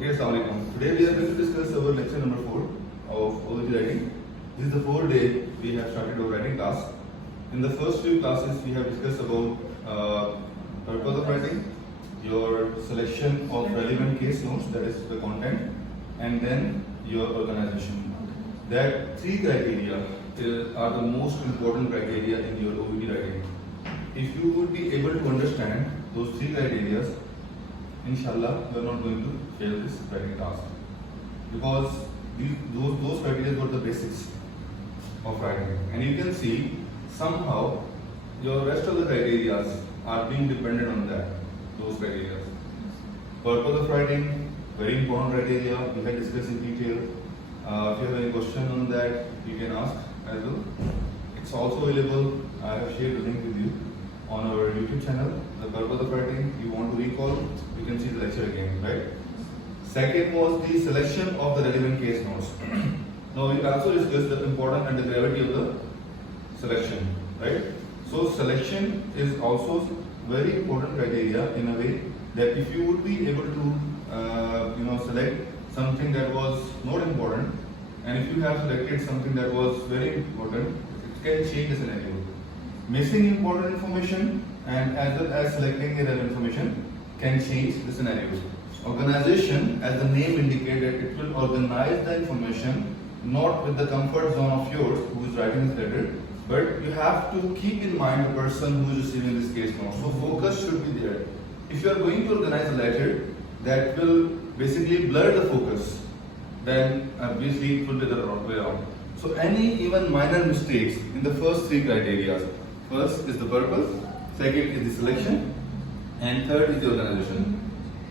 Okay, Assalamualaikum. Today we are going to discuss our lecture number 4 of OET Writing. This is the 4th day we have started our writing class. In the first few classes we have discussed about purpose of writing, your selection of relevant case notes, that is the content, and then your organization. That 3 criteria are the most important criteria in your OET writing. If you would be able to understand those 3 criteria, inshallah, you are not going to fail this writing task, because those criteria were the basics of writing, and you can see somehow your rest of the criteria are being dependent on those criteria. Purpose of writing, very important criteria, we have discussed in detail. If you have any question on that, you can ask as well. It's also available, I have shared the link with you on our YouTube channel. The purpose of writing, you want to recall, you can see the lecture again, right? Second was the selection of the relevant case notes. Now we also discussed the importance and the gravity of the selection, right? So selection is also very important criteria in a way that if you would be able to select something that was not important, and if you have selected something that was very important, it can change the scenario. Missing important information and as well as selecting irrelevant information can change the scenario. Organization, as the name indicated, it will organize the information not with the comfort zone of yours who is writing this letter, but you have to keep in mind the person who is receiving this case note. So focus should be there. If you are going to organize a letter that will basically blur the focus, then obviously it will be the wrong way around. So any even minor mistakes in the first 3 criteria. First is the purpose, second is the selection, and third is the organization.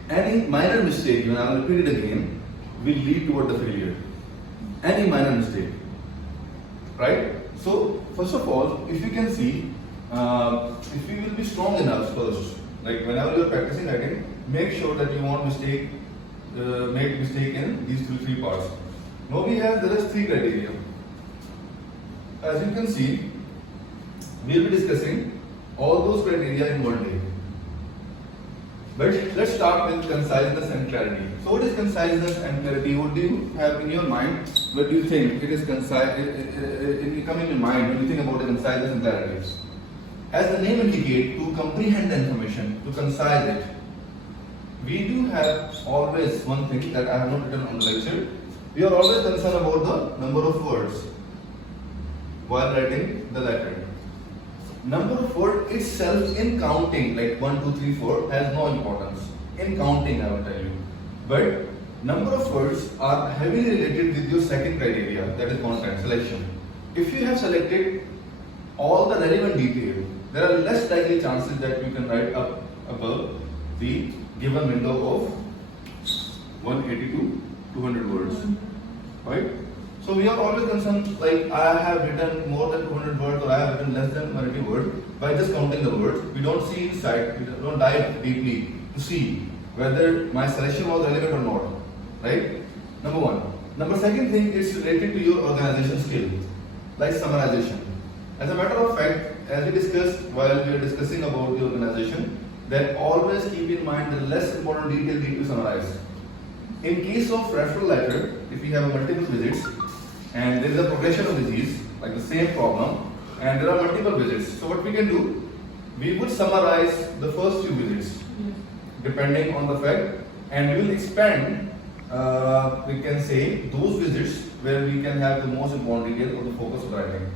Any minor mistake, when I will repeat it again, will lead toward the failure. Any minor mistake, right? So first of all, if you can see, if you will be strong enough first, like whenever you are practicing writing, make sure that you won't make mistake in these 3 parts. Now we have the rest 3 criteria. As you can see, we will be discussing all those criteria in one day. But let's start with conciseness and clarity. So what is conciseness and clarity? What do you have in your mind? What do you think it is concise? It come in your mind when you think about the conciseness and clarity. As the name indicates, to comprehend the information, to concise it. We do have always one thing that I have not written on the lecture. We are always concerned about the number of words while writing the letter. Number of words itself in counting, like 1, 2, 3, 4, has no importance. In counting, I will tell you. But number of words are heavily related with your second criteria, that is content, selection. If you have selected all the relevant detail, there are less likely chances that you can write up above the given window of 180 to 200 words, right? So we are always concerned, like I have written more than 200 words or I have written less than 180 words. By just counting the words, we don't see inside, we don't dive deeply to see whether my selection was relevant or not, right? Number 1. Number second thing is related to your organization skill, like summarization. As a matter of fact, as we discussed while we were discussing about the organization, that always keep in mind the less important detail need to summarize. In case of referral letter, if we have multiple visits and there is a progression of disease, like the same problem, and there are multiple visits, so what we can do, we would summarize the first few visits depending on the fact, and we will expand, we can say, those visits where we can have the most important detail of the focus of the writing,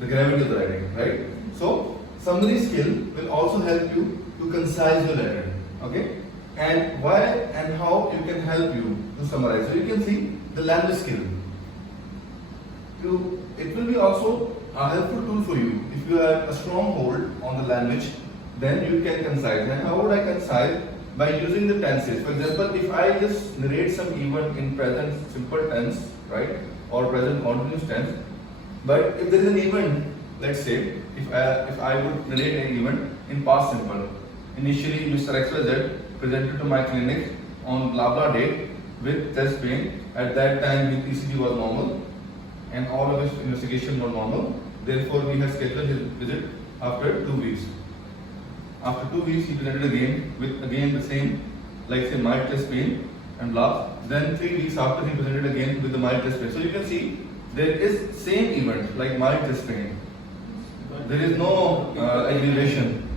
the gravity of the writing, right? So summary skill will also help you to concise your letter, okay? And why and how you can help you to summarize. So you can see the language skill. It will be also a helpful tool for you. If you have a strong hold on the language, then you can concise. And how would I concise? By using the tenses. For example, if I just narrate some event in present simple tense, right, or present continuous tense, but if there is an event, let's say, if I would narrate an event in past simple. Initially, Mr. XYZ presented to my clinic on blah blah date with chest pain. At that time, his ECG was normal and all of his investigation was normal. Therefore, we have scheduled his visit after 2 weeks. After 2 weeks, he presented again with the same, like say mild chest pain, and blah. Then 3 weeks after he presented again with the mild chest pain. So you can see there is same event like mild chest pain. There is no aggravation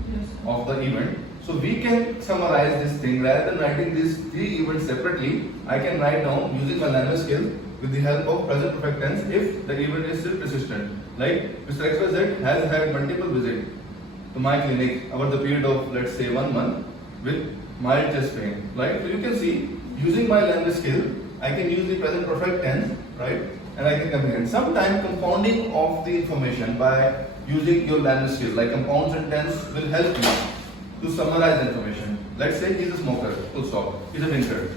of the event. So we can summarize this thing rather than writing these 3 events separately. I can write down using my language skill with the help of present perfect tense if the event is still persistent. Like Mr. XYZ has had multiple visits to my clinic over the period of, let's say, 1 month with mild chest pain. Right? So you can see using my language skill, I can use the present perfect tense, right? And I can comprehend. Sometimes compounding of the information by using your language skill, like compound sentence, will help you to summarize the information. Let's say he's a smoker, full stop. He's a drinker.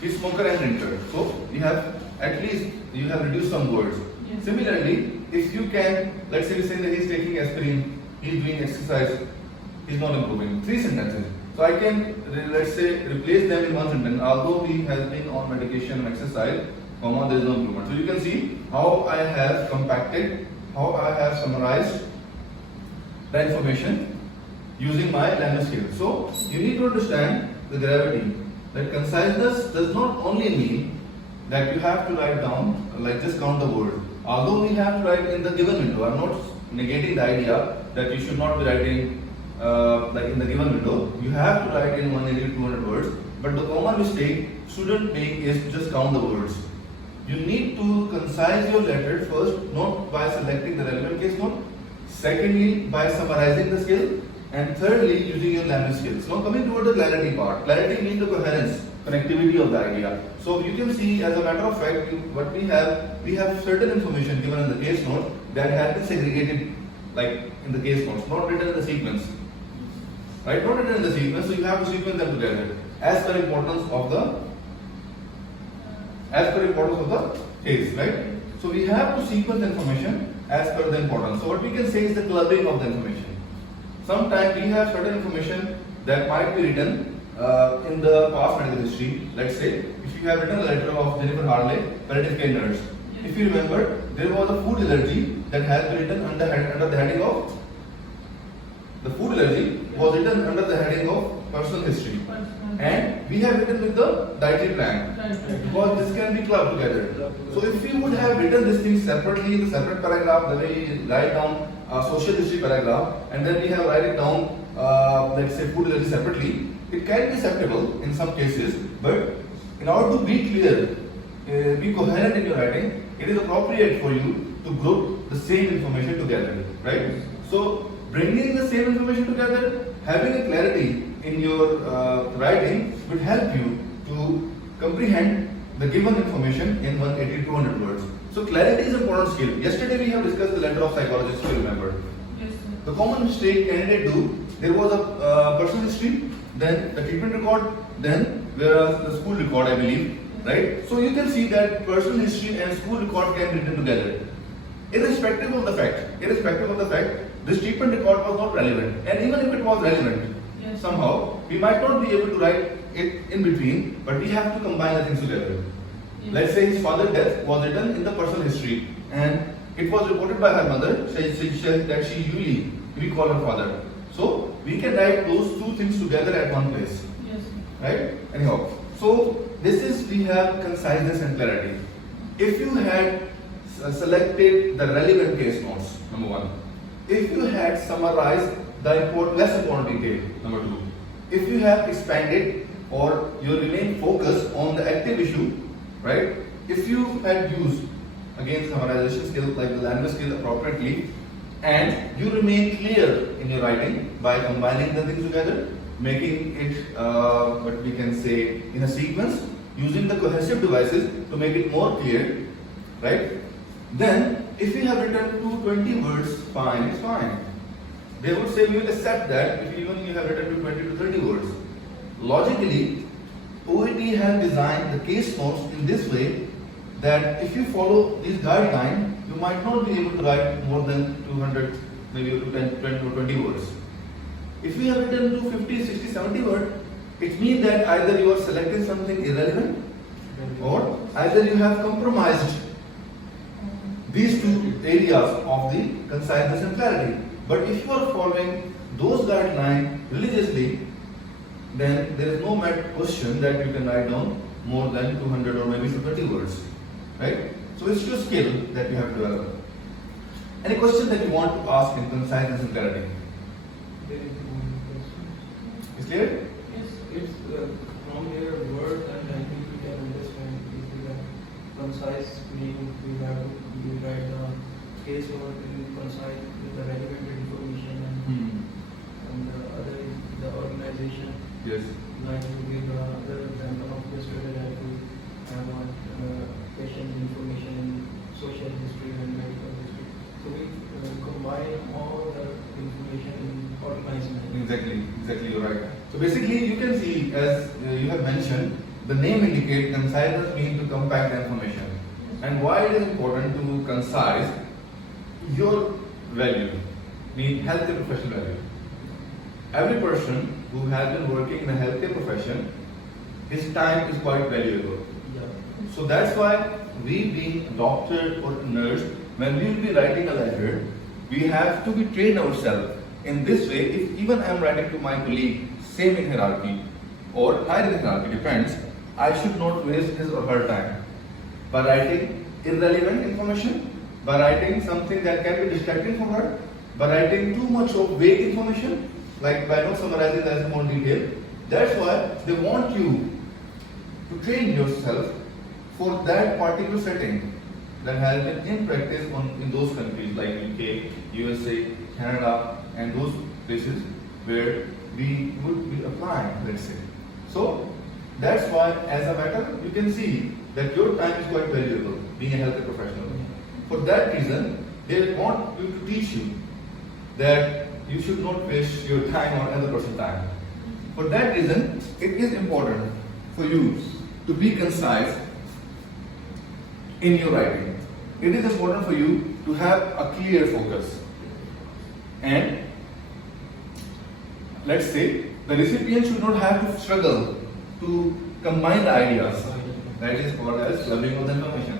He's smoker and drinker. So you have at least you have reduced some words. Yes. Similarly, if you can, let's say we say that he's taking aspirin, he's doing exercise, he's not improving. 3 sentences. So I can, let's say, replace them in 1 sentence. Although he has been on medication and exercise, comma, there is no improvement. So you can see how I have compacted, how I have summarized the information using my language skill. So you need to understand the gravity. That conciseness does not only mean that you have to write down, like just count the word. Although we have to write in the given window, I'm not negating the idea that you should not be writing like in the given window. You have to write in 180 to 200 words. But the common mistake students make is to just count the words. You need to concise your letter first, not by selecting the relevant case note. Secondly, by summarizing the skill. And thirdly, using your language skills. Now coming toward the clarity part. Clarity means the coherence, connectivity of the idea. So you can see, as a matter of fact, what we have certain information given in the case note that has been segregated, like in the case notes, not written in the sequence. Right? Not written in the sequence, so you have to sequence them together as per importance of the case, right? So we have to sequence the information as per the importance. So what we can say is the clubbing of the information. Sometimes we have certain information that might be written in the past medical history. Let's say, if you have written a letter of Jennifer Harley, palliative care nurse. If you remember, there was a food allergy that has been written under the heading of personal history. And we have written with the dietary plan. Because this can be clubbed together. So if you would have written this thing separately in the separate paragraph, the way you write down social history paragraph, and then we have write it down, let's say food allergy separately, it can be acceptable in some cases, but in order to be clear, be coherent in your writing, it is appropriate for you to group the same information together, right? So bringing the same information together, having a clarity in your writing will help you to comprehend the given information in 180 to 200 words. So clarity is an important skill. Yesterday we have discussed the letter of psychologist, if you remember. Yes, sir. The common mistake candidate do, there was a personal history, then the treatment record, then the school record, I believe, right? So you can see that personal history and school record can be written together. Irrespective of the fact, this treatment record was not relevant. And even if it was relevant, yes, somehow, we might not be able to write it in between, but we have to combine the things together. Yes. Let's say his father's death was written in the personal history, and it was reported by her mother, she said that she usually recalled her father. So we can write those two things together at one place. Yes. Right? Anyhow, so this is, we have conciseness and clarity. If you had selected the relevant case notes, number 1. If you had summarized the less important detail, number 2. If you have expanded or you remain focused on the active issue, right? If you had used, again, summarization skills like the language skill appropriately, and you remain clear in your writing by combining the things together, making it what we can say in a sequence, using the cohesive devices to make it more clear, right? Then if you have written 220 words, fine, it's fine. They would say we will accept that if even you have written 20 to 30 words. Logically, OET has designed the case notes in this way that if you follow these guidelines, you might not be able to write more than 200, maybe 10 to 20 words. If you have written 250, 60, 70 words, it means that either you are selecting something irrelevant or either you have compromised these two areas of the conciseness and clarity. But if you are following those guidelines religiously, then there is no question that you can write down more than 200 or maybe 230 words, right? So it's your skill that you have to develop. Any question that you want to ask in conciseness and clarity? There is one question. Is clear? Yes, it's from your words and language we can understand. If we are concise, meaning we have to write the case note in concise with the relevant information and the other is the organization. Yes. Like to give other example of yesterday that we have on patient information in social history and medical history. So we combine all the information in organized manner. Exactly, you're right. So basically, you can see, as you have mentioned, the name indicates conciseness means to compact the information. And why it is important to concise your value, means healthcare professional value. Every person who has been working in a healthcare profession, his time is quite valuable. Yeah. So that's why we, being a doctor or a nurse, when we will be writing a letter, we have to be trained ourselves. In this way, if even I am writing to my colleague, same in hierarchy or higher in hierarchy, depends, I should not waste his or her time by writing irrelevant information, by writing something that can be distracting for her, by writing too much of vague information, like by not summarizing that in more detail. That's why they want you to train yourself for that particular setting that has been in practice in those countries like UK, USA, Canada, and those places where we would be applying, let's say. So that's why, as a matter, you can see that your time is quite valuable being a healthcare professional. For that reason, they want you to teach you that you should not waste your time on another person's time. For that reason, it is important for you to be concise in your writing. It is important for you to have a clear focus. And let's say the recipient should not have to struggle to combine the ideas. That is called as clubbing of the information.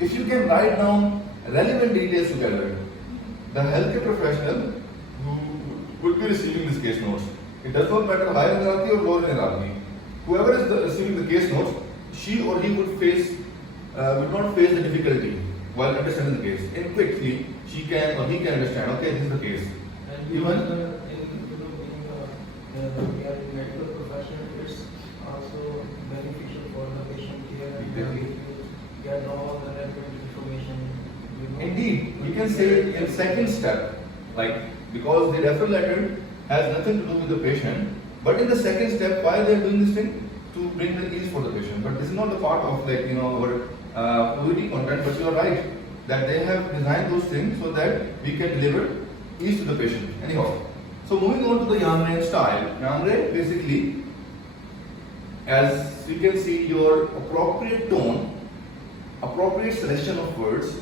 If you can write down relevant details together, the healthcare professional who would be receiving this case notes, it does not matter higher hierarchy or lower hierarchy. Whoever is receiving the case notes, she or he would not face the difficulty while understanding the case. And quickly, she can or he can understand, okay, this is the case. And Even we are in medical profession, it's also beneficial for the patient care and Exactly. get all the relevant information. Indeed, we can say in second step, like because the referral letter has nothing to do with the patient, but in the second step, why they are doing this thing? To bring the ease for the patient. But this is not the part of our OET content, but you are right that they have designed those things so that we can deliver ease to the patient. Anyhow, so moving on to the Gnere style. Gnere basically, as you can see, your appropriate tone, appropriate selection of words,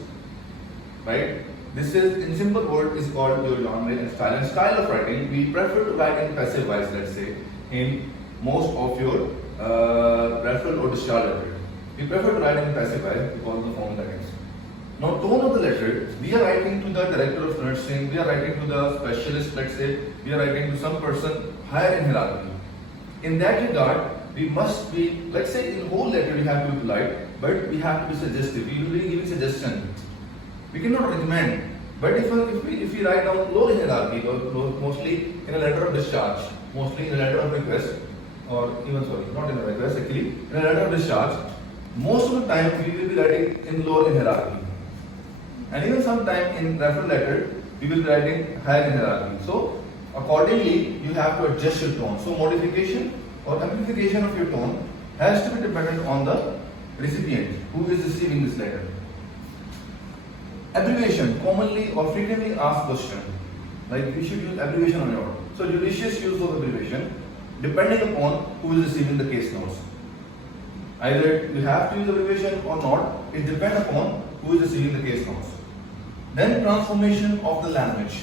right? This is, in simple word, is called your Gnere style. And style of writing, we prefer to write in passive voice, let's say, in most of your referral or discharge letter. We prefer to write in passive voice because of the form that is. Now, tone of the letter, we are writing to the director of nursing, we are writing to the specialist, let's say, we are writing to some person higher in hierarchy. In that regard, we must be, let's say, in whole letter we have to be polite, but we have to be suggestive. We will be giving suggestion. We cannot recommend. But if we write down low hierarchy, mostly in a letter of discharge, mostly in a letter of request, or even not in a request actually, in a letter of discharge, most of the time we will be writing in lower hierarchy. And even sometime in referral letter, we will be writing higher in hierarchy. So accordingly, you have to adjust your tone. So modification or amplification of your tone has to be dependent on the recipient who is receiving this letter. Abbreviation, commonly or frequently asked question. Like we should use abbreviation or not. So judicious use of abbreviation depending upon who is receiving the case notes. Either you have to use abbreviation or not, it depends upon who is receiving the case notes. Then transformation of the language.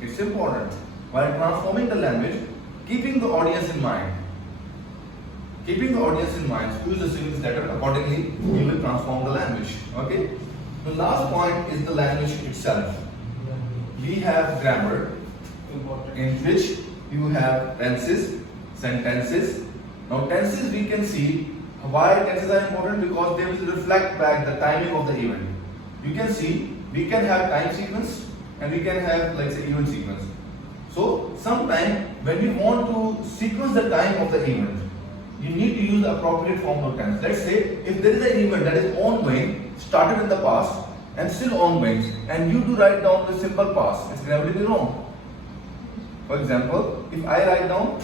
It's important. While transforming the language, keeping the audience in mind. Keeping the audience in mind, who is receiving this letter, accordingly, you will transform the language. Okay? The last point is the language itself. We have grammar, in which you have tenses, sentences. Now tenses we can see Why tenses are important? Because they will reflect back the timing of the event. You can see, we can have time sequence and we can have, like, say, event sequence. So sometime when we want to sequence the time of the event, you need to use the appropriate form of tense. Let's say if there is an event that is ongoing, started in the past and still ongoing, and you do write down the simple past, it's grammatically wrong. For example, if I write down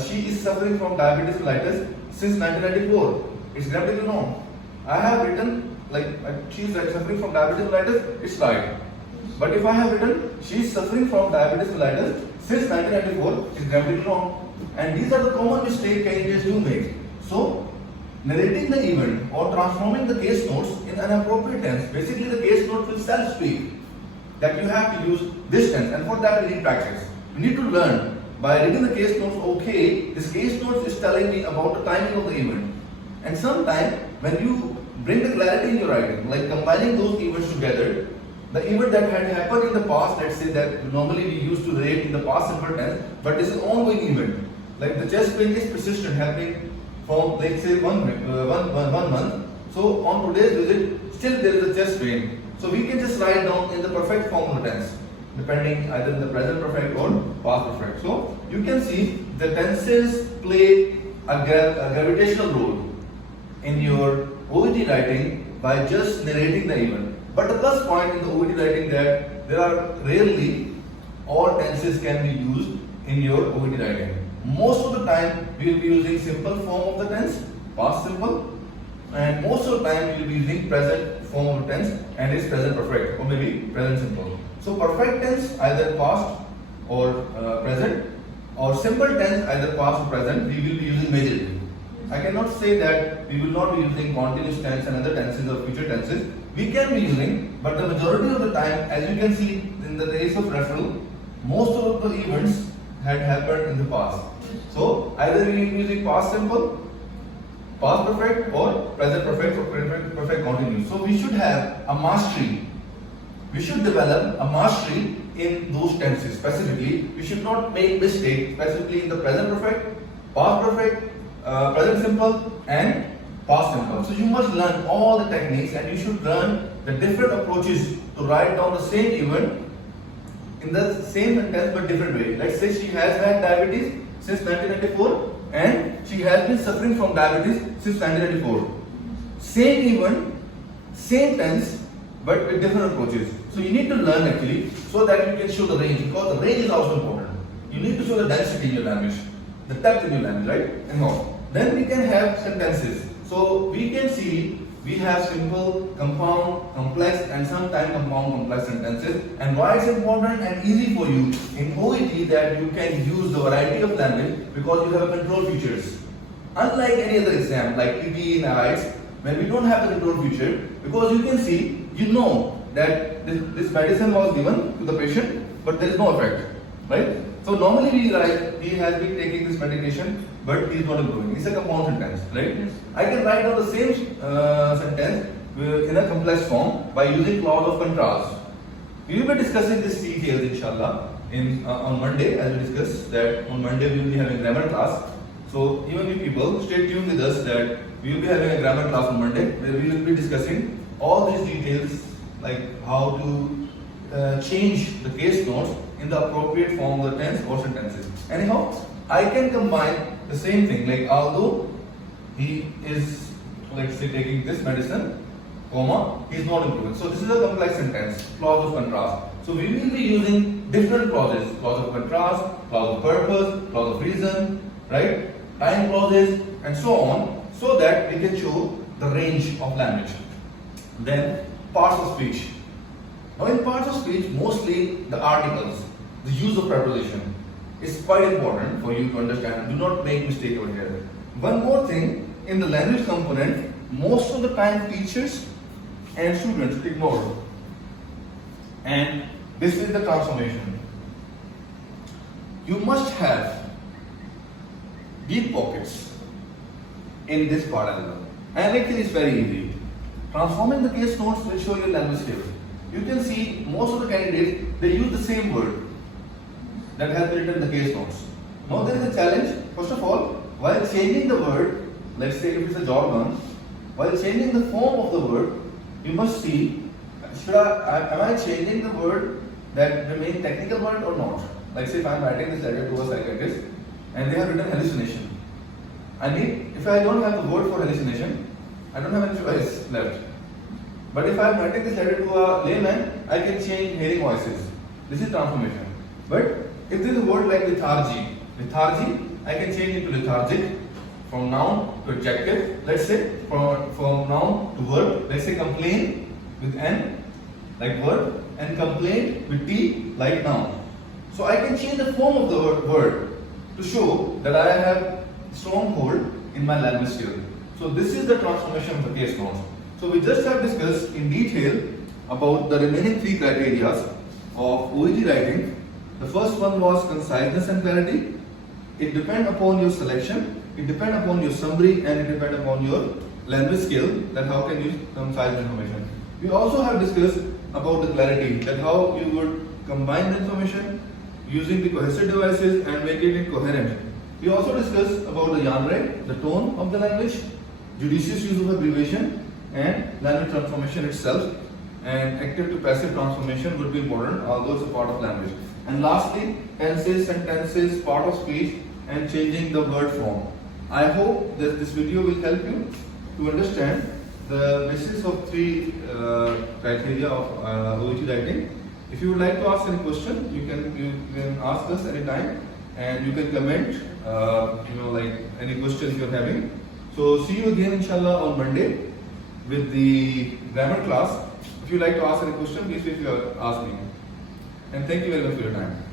she is suffering from diabetes mellitus since 1994, it's grammatically wrong. I have written like she is suffering from diabetes mellitus, it's right. But if I have written she is suffering from diabetes mellitus since 1994, it's grammatically wrong. And these are the common mistakes candidates do make. So, narrating the event or transforming the case notes in an appropriate tense, basically the case note will self-speak that you have to use this tense, and for that we need practice. You need to learn by reading the case notes, okay, this case notes is telling me about the timing of the event. And sometimes when you bring the clarity in your writing, like combining those events together, the event that had happened in the past, let's say that normally we used to narrate in the past simple tense, but this is an ongoing event. Like the chest pain is persistent, happening from, let's say, one month. So on today's visit, still there is a chest pain. So we can just write down in the perfect form of the tense, depending either in the present perfect or past perfect. So you can see the tenses play a gravitational role in your OET writing by just narrating the event. But the plus point in the OET writing that there are rarely all tenses can be used in your OET writing. Most of the time we will be using simple form of the tense, past simple, and most of the time we will be using present form of the tense and its present perfect or maybe present simple. So perfect tense either past or present, or simple tense either past or present we will be using majorly. I cannot say that we will not be using continuous tense and other tenses or future tenses. We can be using, but the majority of the time, as you can see in the case of referral, most of the events had happened in the past. So either we will be using past simple, past perfect, or present perfect or perfect continuous. So we should have a mastery. We should develop a mastery in those tenses specifically. We should not make mistakes specifically in the present perfect, past perfect, present simple, and past simple. So you must learn all the techniques and you should learn the different approaches to write down the same event in the same sentence but different way. Let's say she has had diabetes since 1994 and she has been suffering from diabetes since 1994. Same event, same tense but with different approaches. So you need to learn actually so that you can show the range, because the range is also important. You need to show the density in your language, the depth in your language, right? And more. Then we can have sentences. So we can see we have simple, compound, complex, and sometimes compound complex sentences. And why it's important and easy for you in OET that you can use the variety of language because you have control features. Unlike any other exam like ET and IELTS, when we don't have the control feature, because you can see, you know that this medicine was given to the patient, but there is no effect, right? So normally we write, he has been taking this medication, but he is not improving. It's a compound sentence, right? Yes. I can write down the same sentence in a complex form by using clause of contrast. We will be discussing this details inshallah on Monday, as we discussed that on Monday we will be having grammar class. So even you people, stay tuned with us that we will be having a grammar class on Monday where we will be discussing all these details like how to change the case notes in the appropriate form of the tense or sentences. Anyhow, I can combine the same thing, like although he is, let's say, taking this medicine, comma, he is not improving. So this is a complex sentence, clause of contrast. So we will be using different clauses, clause of contrast, clause of purpose, clause of reason, right? Time clauses and so on, so that we can show the range of language. Then parts of speech. Now in parts of speech, mostly the articles, the use of preposition is quite important for you to understand. Do not make mistake over here. One more thing, in the language component, most of the time teachers and students ignore. And this is the transformation. You must have deep pockets in this part as well. And actually it's very easy. Transforming the case notes will show your language skills. You can see most of the candidates, they use the same word that has been written in the case notes. Now there is a challenge. First of all, while changing the word, let's say if it's a job done, while changing the form of the word, you must see, am I changing the word that remain technical word or not? Like say if I am writing this letter to a psychiatrist and they have written hallucination. If I don't have the word for hallucination, I don't have any choice left. But if I am writing this letter to a layman, I can change hearing voices. This is transformation. But if there is a word like lethargy, I can change it to lethargic, from noun to adjective, let's say, from noun to verb, let's say complain with N, like verb, and complaint with T, like noun. So I can change the form of the word to show that I have strong hold in my language skill. So this is the transformation of the case notes. So we just have discussed in detail about the remaining three criteria of OET writing. The first one was conciseness and clarity. It depends upon your selection, it depends upon your summary, and it depends upon your language skill, that how can you concise information. We also have discussed about the clarity, that how you would combine the information using the cohesive devices and make it coherent. We also discussed about the Gnere, the tone of the language, judicious use of abbreviation, and language transformation itself. And active to passive transformation would be important, although it's a part of language. And lastly, tenses, sentences, part of speech, and changing the word form. I hope that this video will help you to understand the basis of three criteria of OET writing. If you would like to ask any question, you can ask us anytime, and you can comment, like any questions you're having. So see you again, inshallah, on Monday with the grammar class. If you like to ask any question, please feel free to ask me. And thank you very much for your time.